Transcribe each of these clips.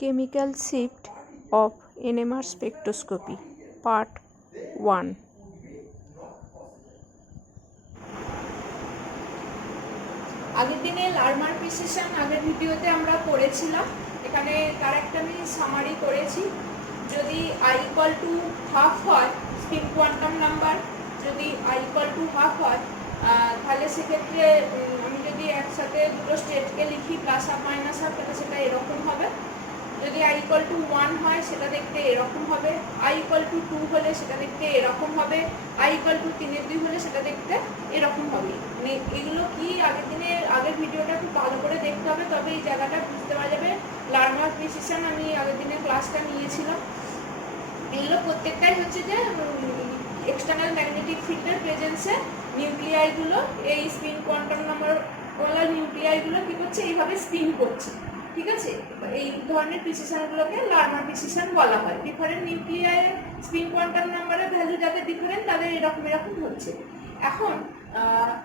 Chemical shift of NMR spectroscopy, Part 1. আগের দিনে Larmer precision আগের ভিডিওতে আমরা পড়েছিলাম। এখানে তার একটা আমি সামারি করেছি। যদি i ইকুয়াল টু হাফ হয় স্পিন কোয়ান্টাম নাম্বার, যদি i ইকুয়াল টু হাফ হয় তাহলে সেক্ষেত্রে আমি যদি একসাথে দুটো স্টেটকে লিখি প্লাস হাফ মাইনাস হাফ, তাহলে সেটা এরকম হবে। যদি i ইকুয়াল টু 1 হয় সেটা দেখতে এরকম হবে, i ইকুয়াল টু 2 হলে সেটা দেখতে এরকম হবে, i ইকুয়াল টু 3/2 হলে সেটা দেখতে এরকম হবে। মানে এগুলো কি আগের ভিডিওটা খুব ভালো করে দেখতে হবে, তবে এই জায়গাটা বুঝতে পারা যাবে। লার্মার প্রিসিশন আমি আগের দিনে ক্লাসটা নিয়েছিলাম। এগুলো প্রত্যেকটাই হচ্ছে যে এক্সটার্নাল ম্যাগনেটিক ফিল্ডের প্রেজেন্সে নিউক্লিয়াইগুলো, এই স্পিন কোয়ান্টাম নাম্বার ওয়ালা নিউক্লিয়াইগুলো কী করছে, এইভাবে স্পিন করছে। ঠিক আছে, এই ধরনের প্রিসিশনগুলোকে লার্মার প্রিসিশন বলা হয়। ডিফারেন্ট নিউক্লিয়ায় স্পিন কোয়ান্টাম নাম্বারের ভ্যালু যাদের ডিফারেন্ট তাদের এরকম হচ্ছে। এখন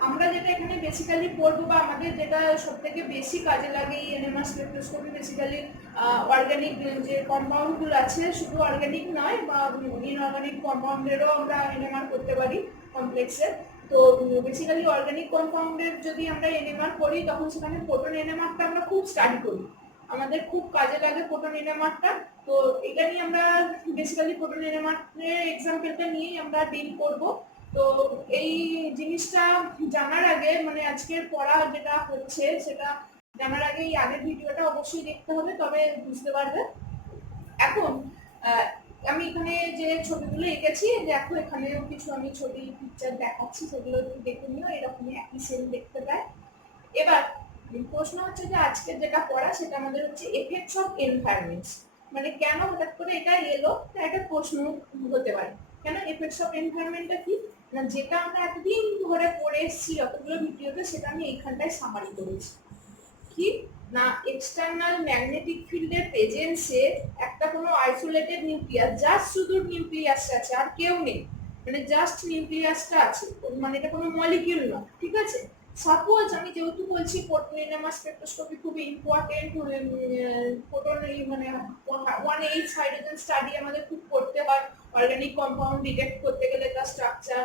আমরা যেটা এখানে বেসিক্যালি পড়বো বা আমাদের যেটা সব থেকে বেশি কাজে লাগে এই এনএমআর স্পেকট্রোস্কোপি, বেসিক্যালি অর্গানিক যে কম্পাউন্ডগুলো আছে, শুধু অর্গানিক নয় বা ইনঅর্গানিক কম্পাউন্ডেরও আমরা এনএমআর করতে পারি কমপ্লেক্সের। তো বেসিক্যালি অর্গানিক কম্পাউন্ডের যদি আমরা এনএমআর করি তখন সেখানে প্রোটন এনএমআরটা আমরা খুব স্টাডি করি, আমাদের খুব কাজে লাগে প্রোটন এনএমআরটা। তো এটা নিয়ে আমরা বেসিক্যালি প্রোটন এনএমআরের এক্সাম্পলটা নিয়েই আমরা ডিল করব। তো এই জিনিসটা জানার আগে, মানে আজকের পড়া যেটা হচ্ছে সেটা জানার আগে এই আগের ভিডিওটা অবশ্যই দেখতে হবে, তবে বুঝতে পারবে। এখন আমি এখানে যে ছবিগুলো এঁকেছি, দেখো এখানেও কিছু আমি ছবি পিকচার দেখাচ্ছি, সেগুলো একটু দেখে নিও, এরকমই একই সেম দেখতে পায়। এবার প্রশ্ন হচ্ছে যে আজকের যেটা পড়া সেটা আমাদের হচ্ছে এফেক্টস অফ এনভায়রনমেন্টস। মানে কেন হঠাৎ করে এটা এলো, একটা প্রশ্ন হতে পারে, কেন এফেক্টস অফ এনভায়রনমেন্টটা কি না, যেটা আমরা এতদিন ধরে পড়ে এসেছি যতগুলো ভিডিওতে, সেটা আমি এইখানটায় সামারি করেছি। কি না, এক্সটার্নাল ম্যাগনেটিক ফিল্ডের প্রেজেন্সে একটা কোনো আইসোলেটেড নিউক্লিয়াস, জাস্ট শুধু নিউক্লিয়াস আছে আর কেউ নেই, মানে জাস্ট নিউক্লিয়াসটা আছে, মানে এটা কোনো মলিকিউল না। ঠিক আছে, সাপোজ আমি যেহেতু বলছি প্রোটন এনএমআর স্পেকট্রোস্কোপি খুবই ইম্পর্টেন্ট, প্রোটন মানে 1H হাইড্রোজেন স্টাডি আমাদের খুব করতে হয় অর্গানিক কম্পাউন্ড ডিটেক্ট করতে গেলে, তার স্ট্রাকচার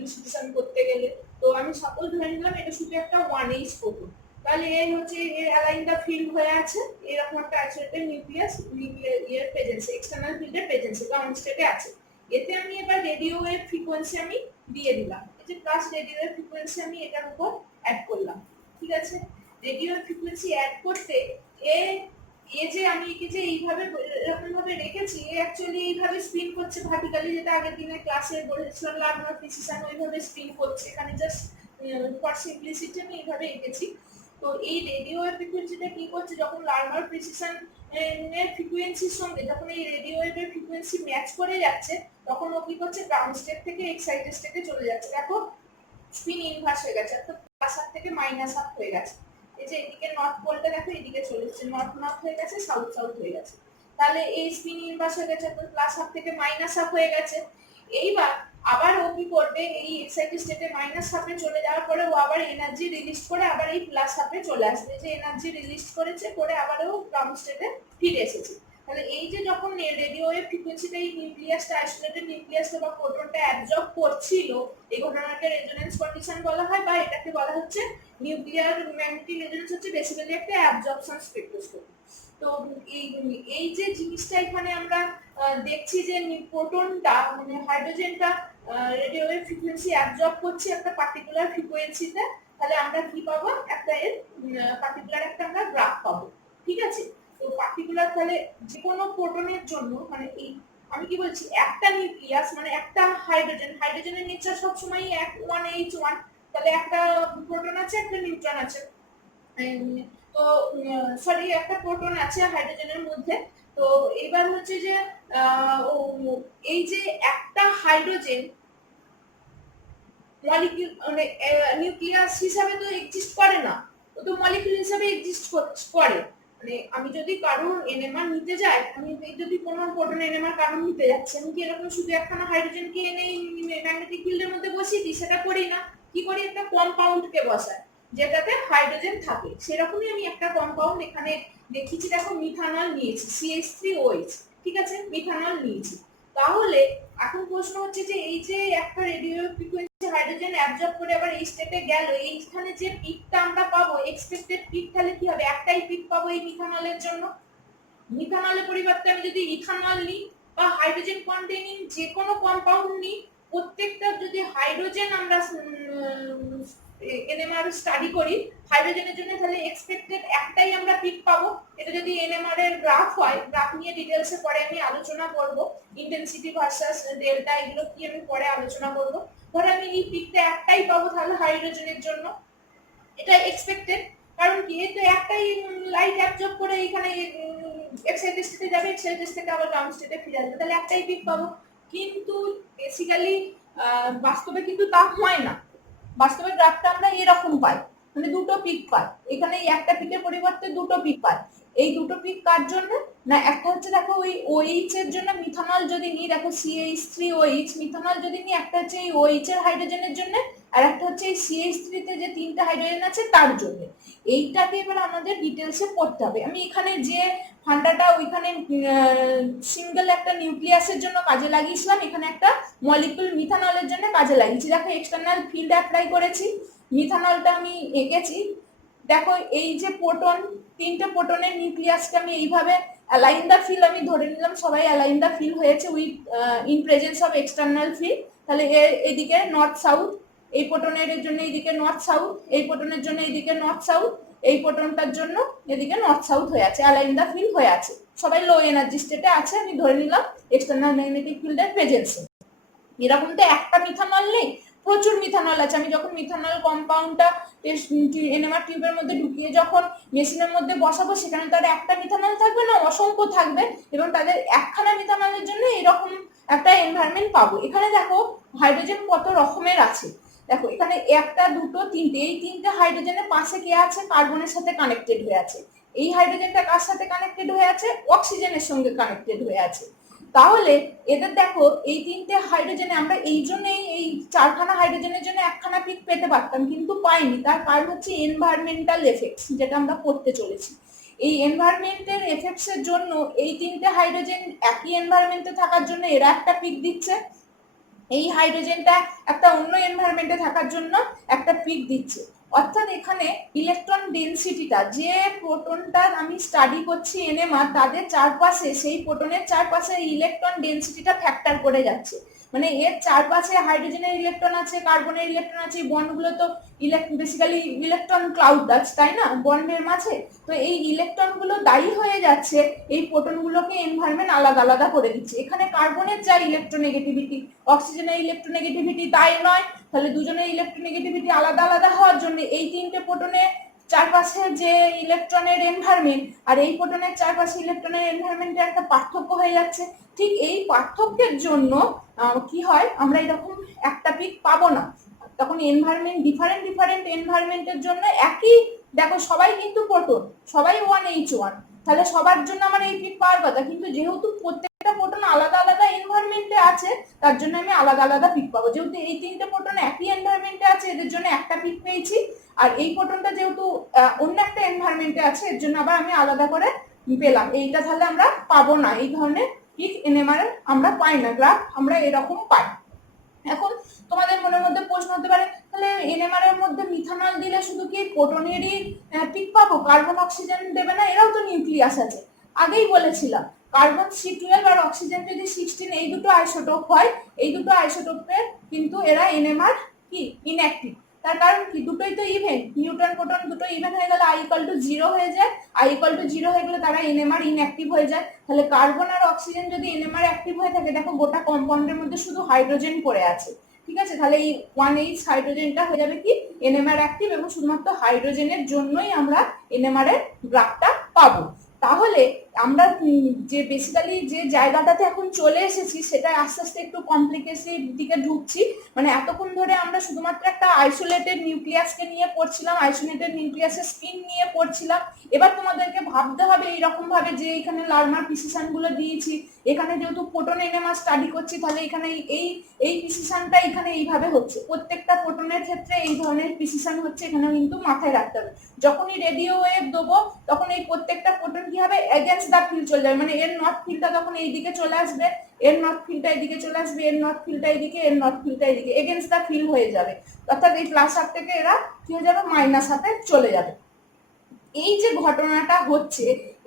ইনস্টিটিউশন করতে গেলে। তো আমি সাপোজ ধরে নিলাম এটা শুধু একটা 1H প্রোটন, তাহলে এর হচ্ছে এর অ্যালাইনটা ফিল্ড হয়ে আছে, এরকম একটা আইসোলেটেড নিউক্লিয়াস এর প্রেজেন্সে, এক্সটার্নাল ফিল্ডের প্রেজেন্সে গ্রাউন্ড স্টেটে আছে। এতে আমি এবার রেডিও ওয়েভ ফ্রিকোয়েন্সি আমি দিয়ে দিলাম, এই যে প্লাস রেডিও ওয়েভ ফ্রিকোয়েন্সি আমি এটার উপর অ্যাড করলাম। ঠিক আছে, রেডিও ওয়েভ ফ্রিকোয়েন্সি অ্যাড করতে এ যে আমি একে যে এইভাবে এরকম ভাবে রেখেছি, এ অ্যাকচুয়ালি এইভাবে স্পিন করছে ভার্টিক্যালি, যেটা আগের দিনের ক্লাসে বলেছিলাম লার্মার প্রিসিশন ওইভাবে স্পিন করছে। এখানে জাস্ট ফর সিম্পলিসিটি আমি এইভাবে এঁকেছি। তো এই রেডিও ওয়েভ ফ্রিকোয়েন্সিটা কি করছে, যখন লার্মার প্রিসিশন এর ফ্রিকোয়েন্সির সঙ্গে যখন এই রেডিও ওয়েভের ফ্রিকোয়েন্সি ম্যাচ করে যাচ্ছে, তখন ও কি করছে, গ্রাউন্ড স্টেট থেকে এক্সাইটেড স্টেটে চলে যাচ্ছে। দেখো স্পিন ইনভার্স হয়ে গেছে, অর্থাৎ প্লাস হাফ থেকে মাইনাস হাফ হয়ে গেছে। এই যে এদিকে নর্থ পোলটা দেখো এদিকে চলে এসেছে, নর্থ নর্থ হয়ে গেছে, সাউথ সাউথ হয়ে গেছে। তাহলে এই স্পিন ইনভার্স হয়ে গেছে, অর্থাৎ প্লাস হাফ থেকে মাইনাস হাফ হয়ে গেছে। এইবার আবার ও কি করবে, এই এক্সাইটেড স্টেটে মাইনাস হাফে চলে যাওয়ার পরে ও আবার এনার্জি রিলিজ করে আবার এই প্লাস হাফে চলে আসবে, যে এনার্জি রিলিজ করেছে করে আবার ও গ্রাউন্ড স্টেটে ফিরে এসেছে। তাহলে এই যে যখন রেডিও ওয়েভ ফ্রিকোয়েন্সিটা এই নিউক্লিয়াসটা, আইসোলেটেড নিউক্লিয়াসটা বা প্রোটনটা অ্যাবজর্ব করছিল, এই ঘটনাকে রেজোনেন্স কন্ডিশন বলা হয়, বা এটাকে বলা হচ্ছে নিউক্লিয়ার ম্যাগনেটিক রেজোনেন্স, হচ্ছে বেসিক্যালি একটা অ্যাবজর্পশন স্পেকট্রোস্কোপি। তো এই যে জিনিসটা এখানে আমরা দেখছি যে প্রোটনটা মানে হাইড্রোজেনটা রেডিও ওয়েভ ফ্রিকোয়েন্সি অ্যাবজর্ব করছে একটা পার্টিকুলার ফ্রিকোয়েন্সিতে, তাহলে আমরা কি পাবো, একটা এর পার্টিকুলার একটা আমরা গ্রাফ পাবো। ঠিক আছে, তো পার্টিকুলার তাহলে যে কোনো প্রোটনের জন্য, মানে এই আমি কি বলছি, একটা নিউক্লিয়াস মানে একটা হাইড্রোজেনের নেচার সবসময় 1H1, তাহলে একটা প্রোটন আছে একটা নিউট্রন আছে, তো সরি একটা প্রোটন আছে হাইড্রোজেনের মধ্যে। তো এবার হচ্ছে যে এই যে একটা হাইড্রোজেন মলিকিউল মানে নিউক্লিয়াস হিসাবে তো এক্সিস্ট করে না, ও তো মলিকিউল হিসাবে এক্সিস্ট করে। মানে আমি যদি কারোর এনএমআর নিতে যাই, আমি যদি কোনো প্রোটন এনএমআর কারণ নিতে যাচ্ছি, আমি কি এরকম শুধু একখানা হাইড্রোজেনকে এনে ম্যাগনেটিক ফিল্ডের মধ্যে বসিয়ে দিই, সেটা করি না। কি করি, একটা কম্পাউন্ডকে বসাই যেটাতে হাইড্রোজেন থাকে, সেরকমই আমি একটা কম্পাউন্ড এখানে দেখিছি, দেখো মিথানল নিয়েছি CH3OH, ঠিক আছে, মিথানল নিয়েছি। তাহলে এখন প্রশ্ন হচ্ছে যে এই যে একটা রেডিও ফ্রিকোয়েন্সি হাইড্রোজেন অ্যাবজর্ব করে আবার এই স্টেটে গেল, এইখানে যে পিকটা আমরা পাবো এক্সপেক্টেড পিক, তাহলে কি হবে, একটাই পিক পাবো এই মিথানলের জন্য। মিথানলের পরিবর্তে আমি যদি ইথানল নিই বা হাইড্রোজেন কন্টেইনিং যে কোনো কম্পাউন্ড নিই, প্রত্যেকটা যদি হাইড্রোজেন আমরা এনএমআর স্টাডি করি হাইড্রোজেনের জন্য, তাহলে এক্সপেক্টেড একটাই আমরা পিক পাবো। এটা যদি এনএমআর এর গ্রাফ হয়, গ্রাফ নিয়ে ডিটেইলসে পরে আমি আলোচনা করব, ইন্টেনসিটি ভার্সাস ডেল্টা এগুলো কি আমি পরে আলোচনা করব। ধরো আমি এই পিকটা একটাই পাবো তাহলে হাইড্রোজেনের জন্য, এটা এক্সপেক্টেড। কারণ কি, এই তো একটাই লাইট অ্যাবজর্ব করে এখানে এক্সাইটেড স্টেটে যাবে, এক্সাইটেড থেকে আবার গ্রাউন্ড স্টেটে ফিরে আসবে, তাহলে একটাই পিক পাবো। কিন্তু বেসিক্যালি বাস্তবে কিন্তু তা হয় না। বাস্তবে গ্রাফটা আমরা এরকম পাই, মানে দুটো পিক পাই, এখানে এই একটা পিকের পরিবর্তে দুটো পিক পাই। এই দুটো পিক কার জন্য না, একটা হচ্ছে দেখো ওই OH এর জন্য মিথানল যদি নিই, দেখো CH3OH মিথানল যদি নিই, একটা হচ্ছে এই OH এর হাইড্রোজেনের জন্য, আর একটা হচ্ছে এই CH3 তে যে তিনটা হাইড্রোজেন আছে তার জন্য। এইটাকে এবার আমাদের ডিটেলসে পড়তে হবে। আমি এখানে যে ফান্ডাটা ওইখানে সিঙ্গেল একটা নিউক্লিয়াসের জন্য কাজে লাগিয়েছিলাম, এখানে একটা মলিকিউল মিথানলের জন্য কাজে লাগিয়েছি। দেখো এক্সটার্নাল ফিল্ড অ্যাপ্লাই করেছি, মিথানলটা আমি এঁকেছি। দেখো এই যে প্রোটন, তিনটে প্রোটনের নিউক্লিয়াসকে আমি এইভাবে অ্যালাইন দা ফিল, আমি ধরে নিলাম সবাই অ্যালাইন দা ফিল হয়েছে with in presence of external field. তাহলে এদিকে নর্থ সাউথ, এই প্রোটনের জন্য এইদিকে নর্থ সাউথ, এই প্রোটনের জন্য এইদিকে নর্থ সাউথ, এই প্রোটনটার জন্য এদিকে নর্থ সাউথ হয়ে আছে, অ্যালাইন দা ফিল হয়ে আছে, সবাই লো এনার্জি স্টেটে আছে, আমি ধরে নিলাম এক্সটার্নাল ম্যাগনেটিক ফিল্ডের প্রেজেন্সে। এরকম তো একটা মিথানল নেই, প্রচুর মিথানল আছে। আমি যখন মিথানল কম্পাউন্ডটা এনএমআর টিউবের মধ্যে ঢুকিয়ে যখন মেশিনের মধ্যে বসাবো, সেখানে তার একটা মিথানল থাকবে না, অসংখ্য থাকবে, এবং তাদের একখানা মিথানলের জন্য এরকম একটা এনভায়রনমেন্ট পাবো। এখানে দেখো হাইড্রোজেন কত রকমের আছে, দেখো এখানে একটা দুটো তিনটে, এই তিনটে হাইড্রোজেনের পাশে কে আছে, কার্বনের সাথে কানেক্টেড হয়ে আছে। এই হাইড্রোজেনটা কার সাথে কানেক্টেড হয়ে আছে, অক্সিজেনের সঙ্গে কানেক্টেড হয়ে আছে। তাহলে এদের দেখো এই তিনটে হাইড্রোজেনে আমরা এই জন্যই এই চারখানা হাইড্রোজেনের জন্য একখানা পিক পেতে পারতাম, কিন্তু পাইনি। তার কারণ হচ্ছে এনভায়রনমেন্টাল এফেক্টস, যেটা আমরা পড়তে চলেছি। এই এনভায়রনমেন্টের এফেক্টস এর জন্য এই তিনটে হাইড্রোজেন একই এনভায়রনমেন্টে থাকার জন্য এরা একটা পিক দিচ্ছে, এই হাইড্রোজেনটা একটা অন্য এনভায়রনমেন্টে থাকার জন্য একটা পিক দিচ্ছে। অর্থাৎ এখানে ইলেকট্রন ডেনসিটিটা, যে প্রোটনটা আমি স্টাডি করছি এনএমআর, তাদের চারপাশে, সেই প্রোটনের চারপাশে ইলেকট্রন ডেনসিটিটা ফ্যাক্টর করে যাচ্ছে। মানে এর চারপাশে হাইড্রোজেনের ইলেকট্রন আছে, কার্বনের ইলেকট্রন আছে, এই বন্ডগুলো তো বেসিক্যালি ইলেকট্রন ক্লাউড আছে, তাই না, বন্ডের মাঝে। তো এই ইলেকট্রনগুলো দায়ী হয়ে যাচ্ছে এই প্রোটনগুলোকে এনভায়রনমেন্ট আলাদা আলাদা করে দিচ্ছে। এখানে কার্বনের যা ইলেকট্রোনেগেটিভিটি, অক্সিজেনের ইলেকট্রোনেগেটিভিটি তাই নয়, তাহলে দুজনের ইলেকট্রোনেগেটিভিটি আলাদা আলাদা হওয়ার জন্য এই তিনটে প্রোটনের চারপাশে যে ইলেকট্রনের এনভায়রনমেন্ট আর এই প্রোটনের চারপাশে ইলেকট্রনের এনভায়রনমেন্টের একটা পার্থক্য হয়ে যাচ্ছে। ঠিক এই পার্থক্যের জন্য কি হয়, আমরা এরকম একটা পিক পাবো না। তখন এনভায়রনমেন্ট ডিফারেন্ট ডিফারেন্ট এনভায়রনমেন্টের জন্য একই, দেখো সবাই কিন্তু প্রোটন, সবাই 1H1, তাহলে সবার জন্য আমার এই পিক পাওয়ার কথা, কিন্তু যেহেতু প্রত্যেকটা প্রোটন আলাদা আলাদা এনভায়রনমেন্টে আছে, তার জন্য আমি আলাদা আলাদা পিক পাবো। যেহেতু এই তিনটে প্রোটন একই এনভায়রনমেন্টে আছে, এদের জন্য একটা পিক পেয়েছি, আর এই প্রোটনটা যেহেতু অন্য একটা এনভায়রনমেন্টে আছে, এর জন্য আবার আমি আলাদা করে পেলাম। এইটা তাহলে আমরা পাবো না, এই ধরনের পিক এনএমআর আমরা পাই না, গ্রাফ আমরা এরকম পাই। এখন তোমাদের মনের মধ্যে প্রশ্ন হতে পারে, তাহলে এনএমআর এর মধ্যে মিথানল দিলে শুধু কি প্রোটনেরই পিক পাবো, কার্বন অক্সিজেন দেবে না? এরাও তো নিউক্লিয়াস আছে, আগেই বলেছিলাম। কার্বন C12 আর অক্সিজেন যদি 16, এই দুটো আইসোটোপ হয়, এই দুটো আইসোটোপে কিন্তু এরা এনএমআর কি ইনঅ্যাক্টিভ। তার কারণ কি, দুটোই তো ইভেন, নিউট্রন প্রোটন দুটো ইভেন হয়ে গেলে I=0 হয়ে যায়, I=0 হয়ে গেলে তারা এনএমআর ইনঅ্যাক্টিভ হয়ে যায়। তাহলে কার্বন আর অক্সিজেন যদি এনএমআর অ্যাক্টিভ হয়ে থাকে, দেখো গোটা কম্পাউন্ডের মধ্যে শুধু হাইড্রোজেন পড়ে আছে, ঠিক আছে, তাহলে এই 1H হাইড্রোজেনটা হয়ে যাবে কি এনএমআর অ্যাক্টিভ, এবং শুধুমাত্র হাইড্রোজেনের জন্যই আমরা এনএমআর এর গ্রাফটা পাবো। তাহলে আমরা যে বেসিক্যালি যে জায়গাটাতে এখন চলে এসেছি সেটা আস্তে আস্তে একটু কমপ্লিকেসির দিকে ঢুকছি। মানে এতক্ষণ ধরে আমরা শুধুমাত্র একটা আইসোলেটেড নিউক্লিয়াসকে নিয়ে পড়ছিলাম, আইসোলেটেড নিউক্লিয়াসের স্পিন নিয়ে পড়ছিলাম। এবার তোমাদেরকে ভাবতে হবে এইরকম ভাবে যে এখানে লার্মার প্রিসিশন গুলো দিয়েছি, এখানে যেহেতু ফোটন এনএমআর স্টাডি করছি, তাহলে এখানে এই এই প্রিসিশনটা এখানে এইভাবে হচ্ছে, প্রত্যেকটা ফোটনের ক্ষেত্রে এই ধরনের প্রিসিশন হচ্ছে, এখানে কিন্তু মাথায় রাখতে হবে। যখনই রেডিও ওয়েভ দেবো তখন এই প্রত্যেকটা ফোটন কি হবে, এগেন্স্ট দ্য ফিল্ড চলে যাবে, মানে এর নর্থ ফিল্ডটা তখন এইদিকে চলে আসবে, এর নর্থ ফিল্ডটা এদিকে চলে আসবে, এর নর্থ ফিল্ডটা এদিকে, এর নর্থ ফিল্ডটা এদিকে, এগেন্স্ট দ্য ফিল্ড হয়ে যাবে। অর্থাৎ এই প্লাস হাফ থেকে এরা কি হয়ে যাবে, মাইনাস হাফে চলে যাবে। এই যে ঘটনাটা হচ্ছে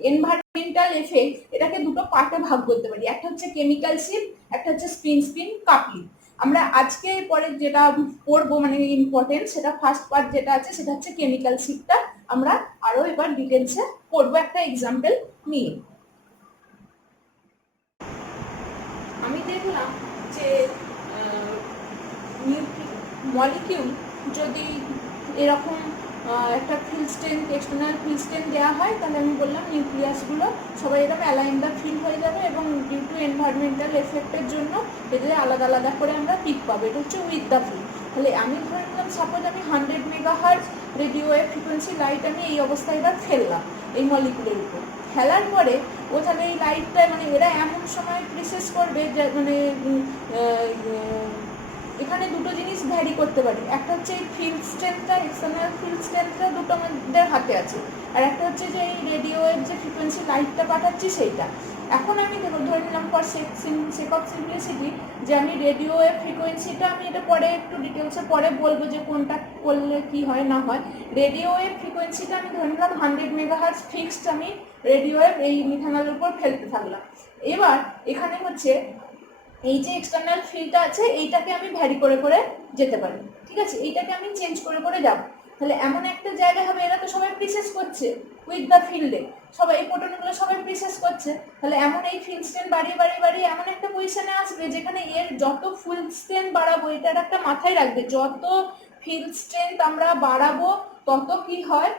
এনভায়রনমেন্টাল এফেক্ট, এটাকে দুটো পার্টে ভাগ করতে পারি, একটা হচ্ছে কেমিক্যাল শিফট, একটা হচ্ছে স্পিন স্পিন কাপলিং। আমরা আজকে পরে যেটা পড়বো মানে ইম্পর্টেন্ট, সেটা ফার্স্ট পার্ট যেটা আছে সেটা হচ্ছে কেমিক্যাল শিফটটা আমরা আরো এবার ডিটেলসে পড়বো একটা এক্সাম্পল নিয়ে। আমি দেখলাম যে মলিকিউল যদি এরকম একটা field strength, external field strength দেওয়া হয়, তাহলে আমি বললাম নিউক্লিয়াসগুলো সবাই এরকম অ্যালাইন দ্য ফিল্ড হয়ে যাবে এবং ডিউ টু এনভায়রনমেন্টাল এফেক্টের জন্য এদের আলাদা আলাদা করে আমরা পিক পাবো। এটা হচ্ছে উইথ দ্য ফিল্ড। তাহলে আমি ধরে নিলাম সাপোজ আমি 100 megahertz radio wave frequency light আমি এই অবস্থায় এবার ফেললাম এই মলিকুলের উপর। ফেলার পরে ও তাহলে এই লাইটটা মানে এরা এমন সময় প্রিসেস করবে যে মানে এখানে দুটো জিনিস ভ্যারি করতে পারি, একটা হচ্ছে এই ফিল্ড স্ট্রেংথটা, এক্সটার্নাল ফিল্ড স্ট্রেংথটা দুটো আমাদের হাতে আছে, আর একটা হচ্ছে যে এই রেডিও ওয়েভ যে ফ্রিকোয়েন্সি লাইটটা পাঠাচ্ছি সেইটা। এখন আমি ধরে নিলাম ফর সেক অফ সিম্পলিসিটি যে আমি রেডিও ওয়েভ ফ্রিকোয়েন্সিটা, আমি এটা পরে একটু ডিটেলসে পরে বলবো যে কোনটা করলে কি হয় না হয়। রেডিও ওয়েভ ফ্রিকোয়েন্সিটা আমি ধরে নিলাম 100 মেগাহার্টজ ফিক্সড আমি রেডিও ওয়েভ এই মিথানলের উপর ফেলতে থাকলাম। এবার এখানে হচ্ছে এই যে এক্সটার্নাল ফিল্ডটা আছে এইটাকে আমি ভ্যারি করে করে যেতে পারি, ঠিক আছে, এইটাকে আমি চেঞ্জ করে করে যাব। তাহলে এমন একটা জায়গা হবে, এরা তো সবাই প্রিসেস করছে উইথ দ্য ফিল্ডে, সবাই এই ফোটনগুলো সবাই প্রিসেস করছে, তাহলে এমন এই ফিল্ড স্ট্রেন্থ বাড়িয়ে বাড়িয়ে বাড়িয়ে এমন একটা পজিশনে আসবে যেখানে এর যত ফিল্ড স্ট্রেন্থ বাড়াবো, এটার একটা মাথায় রাখবে, যত ফিল্ড স্ট্রেন্থ আমরা বাড়াবো তত কি হয়,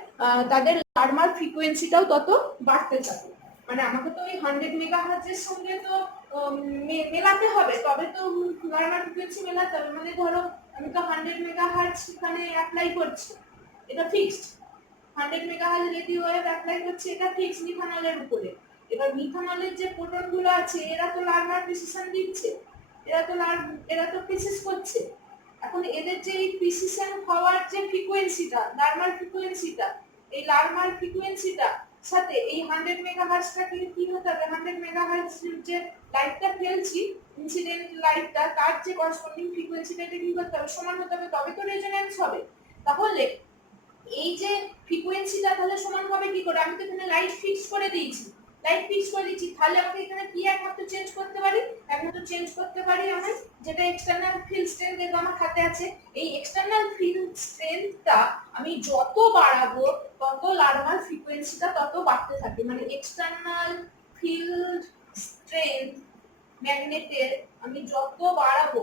তাদের লার্মার ফ্রিকোয়েন্সিটাও তত বাড়তে থাকে। মানে আমাকে তো ওই 100 মেগাহার্টজের সঙ্গে তো মেলাতে হবে, তবে তো লার্মার ফ্রিকোয়েন্সি মেলাতে হবে। মানে ধরো আমি তো 100 মেগাহার্টজ এখানে অ্যাপ্লাই করছি, এটা fixed, 100 megahertz radio wave apply করছি, এটা ফিক্সড মিথানলের উপরে। এবার মিথানলের যে প্রোটনগুলো আছে এরা তো লার্মার প্রিসিশন দিচ্ছে, এরা তো প্রিসিস করছে। এখন এদের যে এই প্রিসিশন হওয়ার যে ফ্রিকোয়েন্সিটা, লার্মার ফ্রিকোয়েন্সিটা, এই লার্মার ফ্রিকোয়েন্সিটা সাথে এই 100 মেগাহার্টজটা কি হতে হবে, 100 মেগাহার্টজ যে লাইটটা ফেলছি ইনসিডেন্ট লাইটটা, তার যে করেসপন্ডিং ফ্রিকোয়েন্সিটা এটা কি করতে হবে, সমান হতে হবে, তবে তো রেজোন্যান্স হবে। তাহলে এই যে ফ্রিকোয়েন্সিটা তাহলে সমান হবে কি করে, আমি তো এখানে লাইট ফিক্স করে দিয়েছি, তাহলে আমাকে এখানে কি একমাত্র চেঞ্জ করতে পারি, একমাত্র চেঞ্জ করতে পারি আমি যেটা এক্সটার্নাল ফিল্ড স্ট্রেংথ যেটা আমার হাতে আছে, এই এক্সটার্নাল ফিল্ড স্ট্রেংথটা আমি যত বাড়াবো তত লার্মার ফ্রিকোয়েন্সিটা তত বাড়তে থাকে। মানে এক্সটার্নাল ফিল্ড স্ট্রেংথ ম্যাগনেটের আমি যত বাড়াবো,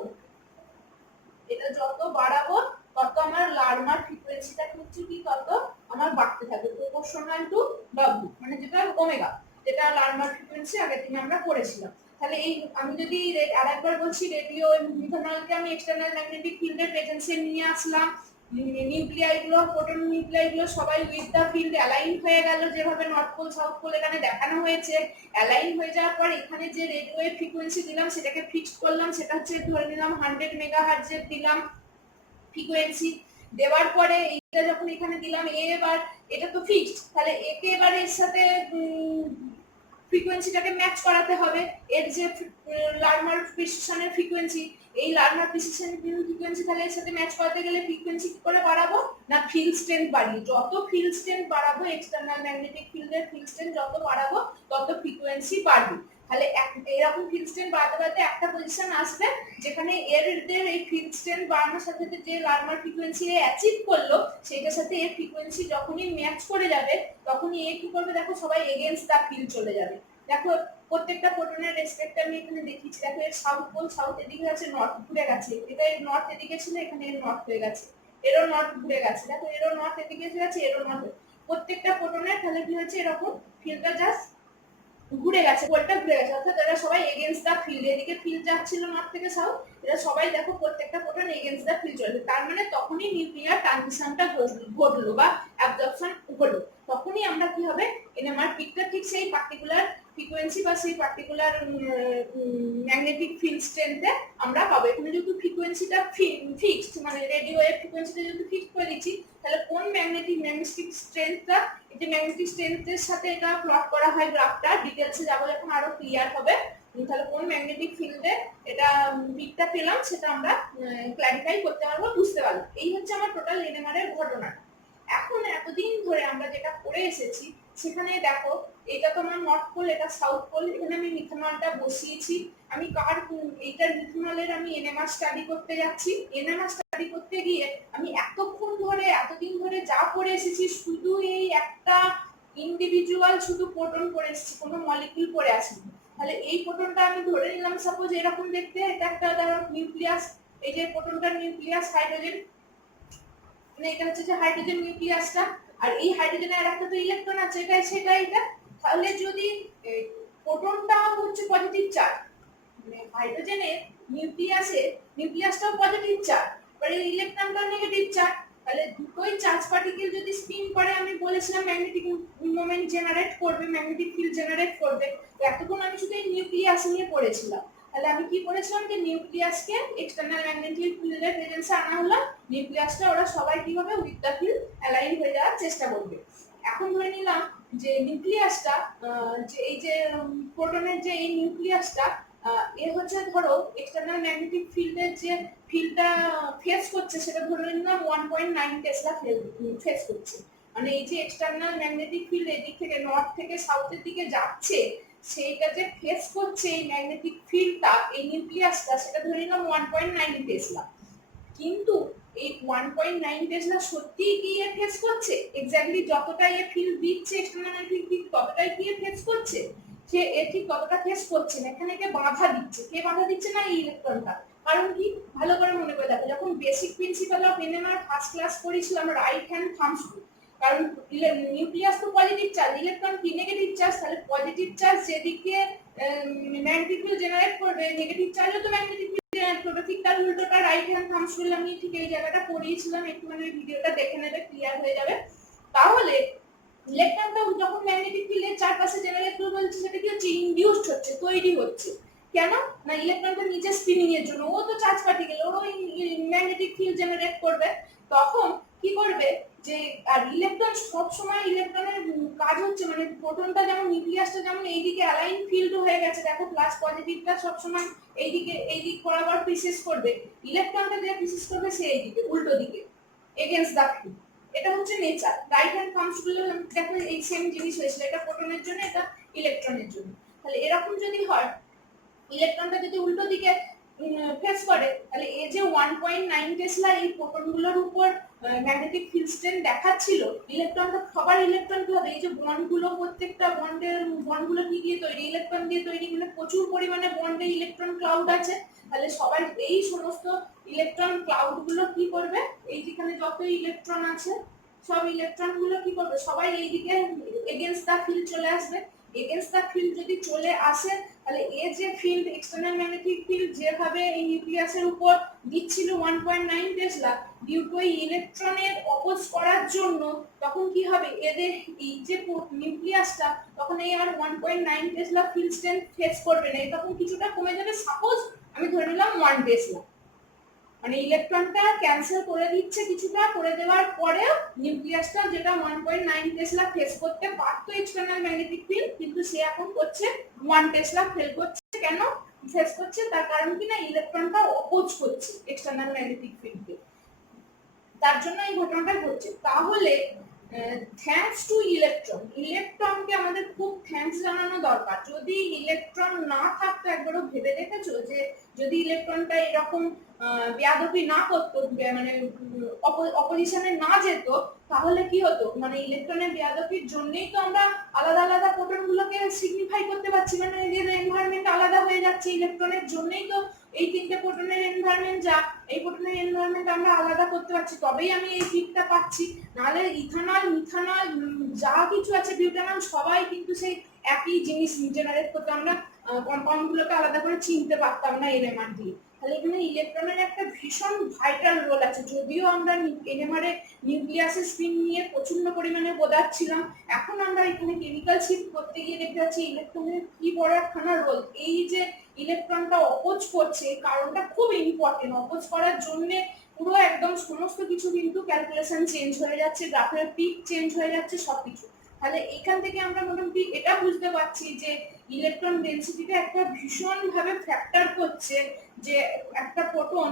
এটা যত বাড়াবো তত আমার লার্মার ফ্রিকোয়েন্সিটা কিন্তু কি তত আমার বাড়তে থাকে, প্রপোর্শনাল টু ডব্লিউ, মানে যেটা ওমেগা, যেটা লার্মার ফ্রিকোয়েন্সি আগের দিন আমরা পড়েছিলাম। তাহলে এই আমি যদি আরেকবার বলছি, রেডিও মিথানলকে আমি এক্সটার্নাল ম্যাগনেটিক ফিল্ডের প্রেজেন্সে নিয়ে আসলাম, নিউক্লিয়াইগুলো, প্রোটন নিউক্লিয়াইগুলো সবাই উইথ দ্য ফিল্ড অ্যালাইন হয়ে গেল, যেভাবে নর্থ পোল সাউথ পোল এখানে দেখানো হয়েছে। অ্যালাইন হয়ে যাওয়ার পর এখানে যে রেডিও ওয়েভ ফ্রিকোয়েন্সি দিলাম সেটাকে ফিক্সড করলাম, সেটা হচ্ছে ধরে নিলাম 100 মেগাহার্টজের দিলাম ফ্রিকোয়েন্সি। দেওয়ার পরে এইটা যখন এখানে দিলাম এবার এটা তো ফিক্সড, তাহলে একে এবার এর সাথে ফ্রিকোয়েন্সিটাকে ম্যাচ করাতে হবে, এর যে লার্মার প্রিসিশনের ফ্রিকোয়েন্সি, এই লার্মার প্রিসিশন ফ্রিকোয়েন্সি, তাহলে এর সাথে ম্যাচ করাতে গেলে ফ্রিকোয়েন্সি কি করে বাড়াবো না, ফিল্ড স্ট্রেংথ বাড়িয়ে, যত ফিল্ড স্ট্রেংথ বাড়াবো এক্সটার্নাল ম্যাগনেটিক ফিল্ডের ফিল্ড স্ট্রেংথ যত বাড়াবো তত ফ্রিকোয়েন্সি বাড়বে। তাহলে এরকম ফিল্ড স্ট্রেংথ বাড়াতে বাড়াতে একটা পজিশন আসবে যেখানে এদের এই ফিল্ড স্ট্রেংথ বাড়ানোর সাথে যে লার্মার ফ্রিকোয়েন্সি অ্যাচিভ করলো সেটার সাথে এর ফ্রিকোয়েন্সি যখনই ম্যাচ করে যাবে তখনই এ কি করবে, দেখো সবাই এগেইনস্ট দা ফিল্ড চলে যাবে। দেখো প্রত্যেকটা প্রোটনের রেসপেক্ট আমি এখানে দেখিয়েছি, দেখো এর সাউথ পোল সাউথ এদিকে আছে, নর্থ ঘুরে গেছে, এটা এর নর্থ এদিকে ছিল, এখানে এর নর্থ হয়ে গেছে, এরও নর্থ ঘুরে গেছে, দেখো এরও নর্থ এদিকে এসে গেছে, এরও নর্থ, প্রত্যেকটা প্রোটনের তাহলে কি হচ্ছে এরকম ফিল্ডটা জাস্ট ঘুরে গেছে, পোলটা ঘুরে গেছে, অর্থাৎ এরা সবাই এগেন্স্ট দ্য ফিল্ড, এদিকে ফিল্ড যাচ্ছিল নর্থ থেকে সাউথ, এরা সবাই দেখো প্রত্যেকটা প্রোটন এগেন্স্ট দ্য ফিল্ড চলছে। তার মানে তখনই নিউক্লিয়ার ট্রানজিশনটা ঘটলো বা অ্যাবজর্পশন হলো, তখনই আমরা কি হবে এনএমআর পিকটা ঠিক সেই পার্টিকুলার ফ্রিকোয়েন্সি বা সেই পার্টিকুলার ম্যাগনেটিক ফিল্ড স্ট্রেন্থে আমরা পাবো। এখানে যেহেতু ফ্রিকোয়েন্সিটা ফিক্সড, মানে রেডিও এর ফ্রিকোয়েন্সিটা যেহেতু ফিক্সড করে দিচ্ছি, তাহলে কোন ম্যাগনেটিক স্ট্রেন্থটা, এই যে ম্যাগনেটিক স্ট্রেন্থের সাথে এটা প্লট করা হয় গ্রাফটা, ডিটেলসে যাবো যখন আরো ক্লিয়ার হবে, তাহলে কোন ম্যাগনেটিক ফিল্ডে এটা পিকটা পেলাম সেটা আমরা ক্ল্যারিফাই করতে পারবো, বুঝতে পারবো। এই হচ্ছে আমার টোটাল এনএমআর এর ঘটনা। এখন এতদিন ধরে আমরা যেটা করে এসেছি সেখানে দেখো, এটা তো আমার নর্থ পোল, এটা সাউথ পোল, এখানে আমি মিথানলটা বসিয়েছি। আমি এইটার মিথানলের আমি এনএমআর স্টাডি করতে যাচ্ছি। এনএমআর স্টাডি করতে গিয়ে আমি এতদিন ধরে যা করে এসেছি, শুধু এই একটা ইন্ডিভিজুয়াল শুধু প্রোটন করে এসেছি, কোনো মলিকিউল করে আসিনি। তাহলে এই প্রোটনটা আমি ধরে নিলাম সাপোজ এরকম দেখতে, এটা একটা ধরো নিউক্লিয়াস, এই যে প্রোটনটার নিউক্লিয়াস হাইড্রোজেন, মানে এটা হচ্ছে যে হাইড্রোজেন নিউক্লিয়াসটা, আর এই হাইড্রোজেনের আর একটা তো ইলেকট্রন আছে, এটা। তাহলে যদি প্রোটনটা হচ্ছে পজিটিভ চার্জ, মানে হাইড্রোজেনের নিউক্লিয়াসটাও পজিটিভ চার্জ, আর এই ইলেকট্রনটা নেগেটিভ চার্জ, তাহলে দুটোই চার্জ পার্টিকেল যদি স্পিন করে, আমি বলেছিলাম ম্যাগনেটিক মোমেন্ট জেনারেট করবে, ম্যাগনেটিক ফিল্ড জেনারেট করবে। তো এতক্ষণ আমি শুধু এই নিউক্লিয়াস নিয়ে পড়েছিলাম। তাহলে আমি কি করেছিলাম যে নিউক্লিয়াসকে এক্সটার্নাল ম্যাগনেটিক ফিল্ডের প্রেজেন্সে আনা হলো, নিউক্লিয়াসটা ওরা সবাই কি হবে উইথ দ্য ফিল্ড অ্যালাইন হয়ে যাওয়ার চেষ্টা করবে। এখন ধরে নিলাম যে নিউক্লিয়াসটা, যে এই যে প্রোটনের যে এই নিউক্লিয়াসটা, এর হচ্ছে ধরো এক্সটার্নাল ম্যাগনেটিক ফিল্ডের যে ফিল্ডটা ফেস করছে সেটা ধরে নিলাম 1.9 টেসলা ফেস করছে, মানে এই যে এক্সটার্নাল ম্যাগনেটিক ফিল্ড এদিক থেকে নর্থ থেকে সাউথের দিকে যাচ্ছে, সেইটা যে ফেস করছে এই ম্যাগনেটিক ফিল্ডটা, এই নিউক্লিয়াসটা, সেটা ধরে নিলাম 1.9 টেসলা। কিন্তু এই 1.9 টেসলা সত্যিই কি এ ফেস করছে? এক্স্যাক্টলি যতটা এ ফিল্ড দিচ্ছে এক্সটার্নাল ম্যাগনেটিক ফিল্ড, ততটাই কি এ ফেস করছে? সে এ ঠিক ততটা ফেস করছে না, এখানে কে বাধা দিচ্ছে। কে বাধা দিচ্ছে? না এই ইলেকট্রনটা। কারণ কি? ভালো করে মনে করে দেখো, যখন basic principle of NMR first class পড়িয়েছিলাম রাইট হ্যান্ড থাম্ব রুল, কারণ নিউক্লিয়াস তো পজিটিভ চার্জ, ইলেকট্রন কি নেগেটিভ চার্জ, তাহলে পজিটিভ চার্জ যেদিকে ম্যাগনেটিক ফিল্ড জেনারেট করবে, নেগেটিভ চার্জও তো ম্যাগনেটিক ফিল্ড জেনারেট করবে, ঠিক তার উল্টোটা রাইট হ্যান্ড থাম্ব রুল আমি ঠিক এই জায়গাটা পড়িয়েছিলাম, একটু মানে ভিডিওটা দেখে নেবে, ক্লিয়ার হয়ে যাবে। তাহলে ইলেকট্রনটা যখন ম্যাগনেটিক ফিল্ডের চারপাশে জেনারেট করবে বলছে, সেটা কি হচ্ছে? ইনডিউসড হচ্ছে, তৈরি হচ্ছে। কেন? না ইলেকট্রনটা নিচে স্পিনিং এর জন্য, ও তো চার্জ পার্টিকেল, ওর ম্যাগনেটিক ফিল্ড জেনারেট করবে। তখন কি করবে যে, আর ইলেকট্রন সব সময় ইলেকট্রনের কাজ হচ্ছে, মানে প্রোটনটা যেমন নিউক্লিয়াসটা যেমন এইদিকে অ্যালাইন ফিল্ড হয়ে গেছে, দেখো প্লাস পজিটিভটা সব সময় এই দিক বরাবর পিসেস করবে, ইলেকট্রনটা যে পিসেস করবে সে এইদিকে উল্টো দিকে এগেইনস্ট দা ফিল্ড। এটা হচ্ছে নেচার। রাইট হ্যান্ড থাম্ব রুলে দেখো এই সেম জিনিস হয়েছিল, এটা প্রোটনের জন্য, এটা ইলেকট্রনের জন্য। তাহলে এরকম যদি হয়, ইলেকট্রনটা যদি উল্টো দিকে ফেস করে, তাহলে এই যে 1.9 টেসলা এই প্রোটনগুলোর উপর ম্যাগনেটিক ফিল্ড স্ট্রেন্থ দেখাচ্ছিল, ইলেকট্রনটা সবার ইলেকট্রন কি হবে? এই যে বন্ডগুলো, প্রত্যেকটা বন্ডগুলো কি দিয়ে তৈরি? ইলেকট্রন দিয়ে তৈরি, মানে প্রচুর পরিমাণে বন্ডে ইলেকট্রন ক্লাউড আছে। তাহলে সবাই এই সমস্ত ইলেকট্রন ক্লাউড গুলো কি করবে? এই যেখানে যত ইলেকট্রন আছে সব ইলেকট্রন গুলো কি করবে? সবাই এইদিকে এগেইনস্ট দা ফিল্ড চলে আসবে। এগেইনস্ট দা ফিল্ড যদি চলে আসে, তাহলে এই যে ফিল্ড, এক্সটার্নাল ম্যাগনেটিক ফিল্ড যেভাবে এই নিউক্লিয়াসের উপর দিচ্ছিল 1.9 টেসলা, ডিউ টু এই ইলেকট্রনের অপোজ করার জন্য, তখন কি হবে? এদের এই যে নিউক্লিয়াসটা, তখন এই আর 1.9 টেসলা ফিল্ড স্ট্রেন্থ ফেস করবে না, তখন কিছুটা কমে যাবে। সাপোজ আমি ধরে নিলাম 1 টেসলা, মানে ইলেকট্রনটা ক্যান্সেল করে দিচ্ছে কিছুটা, করে দেওয়ার পরেও নিউক্লিয়াসটা যেটা 1.9 টেসলা ফেস করতে পারতো এক্সটার্নাল ম্যাগনেটিক ফিল্ড, কিন্তু সে এখন করছে 1 টেসলা ফেল করছে। কেন ফেস করছে? তার কারণ কি না ইলেকট্রনটা অপোজ করছে এক্সটার্নাল ম্যাগনেটিক ফিল্ডকে, তার জন্য এই ঘটনাটা ঘটছে। তাহলে থ্যাঙ্কস টু ইলেকট্রনকে আমাদের খুব থ্যাঙ্কস জানানো দরকার। যদি ইলেকট্রন না থাকতো, একবারও ভেবে দেখেছো যে যদি ইলেকট্রনটা এরকম বেয়াদবি না করতো, মানে অপোজিশনে না যেত, তাহলে কি হতো? মানে ইলেকট্রনের বেয়াদবির জন্যই তো আমরা আলাদা আলাদা প্রোটনগুলোকে সিগনিফাই করতে পারছি, মানে এদের এনভায়রনমেন্ট আলাদা হয়ে যাচ্ছে। ইলেকট্রনের জন্যই তো এই তিনটে প্রোটনের এনভায়রনমেন্ট যা, এই প্রোটনের এনভায়রনমেন্ট আমরা আলাদা করতে পারছি, তবেই আমি এই পিকটা পাচ্ছি। নাহলে ইথানল, মিথানল, যা কিছু আছে, বিউটানল, সবাই কিন্তু সেই একই জিনিস জেনারেট করতে আমরা কম্পাউন্ডগুলোকে আলাদা করে চিনতে পারতাম না এনএমআর দিয়ে। তাহলে এখানে ইলেকট্রনের একটা ভীষণ ভাইটাল রোল আছে। যদিও আমরা এনএমআর এ নিউক্লিয়াসের স্পিন নিয়ে প্রচন্ড পরিমাণে বোঝাচ্ছিলাম, এখন আমরা এখানে কেমিক্যাল শিফট করতে গিয়ে দেখতে পাচ্ছি ইলেকট্রনের কি বড় একখানা রোল। এই যে ইলেকট্রনটা অপোজ করছে কারণটা খুব ইম্পর্টেন্ট। অপোজ করার জন্য পুরো একদম সমস্ত কিছু কিন্তু ক্যালকুলেশন চেঞ্জ হয়ে যাচ্ছে, গ্রাফের পিক চেঞ্জ হয়ে যাচ্ছে, সবকিছু। তাহলে এখান থেকে আমরা মোটামুটি এটা বুঝতে পারছি যে ইলেকট্রন ডেনসিটিটা একটা ভীষণ ভাবে ফ্যাক্টর করছে, যে একটা ফোটন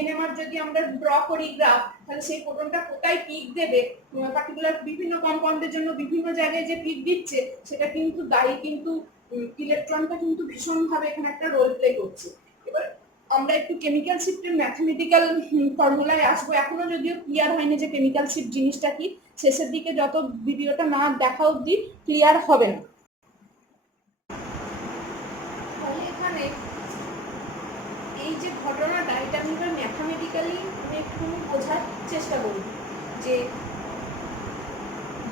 এনএমআর যদি আমরা ড্র করি গ্রাফ, তাহলে সেই ফোটনটা কোথায় পিক দেবে, পার্টিকুলার বিভিন্ন কম্পাউন্ডের জন্য বিভিন্ন জায়গায় যে পিক দিচ্ছে, সেটা কিন্তু দায়ী কিন্তু ইলেকট্রনটা কিন্তু ভীষণ ভাবে এখানে একটা রোল প্লে করছে। এবার আমরা একটু কেমিক্যাল শিফটের ম্যাথমেটিক্যাল ফর্মুলায় আসবো। এখনো যদিও ক্লিয়ার হয়নি যে কেমিক্যাল শিফট জিনিসটা কি, শেষের দিকে যত ভিডিওটা না দেখা অবধি ক্লিয়ার হবে না। তাহলে এখানে এই যে ঘটনাটা, এটা আমি এবার ম্যাথমেটিক্যালি আমি একটু বোঝার চেষ্টা করব যে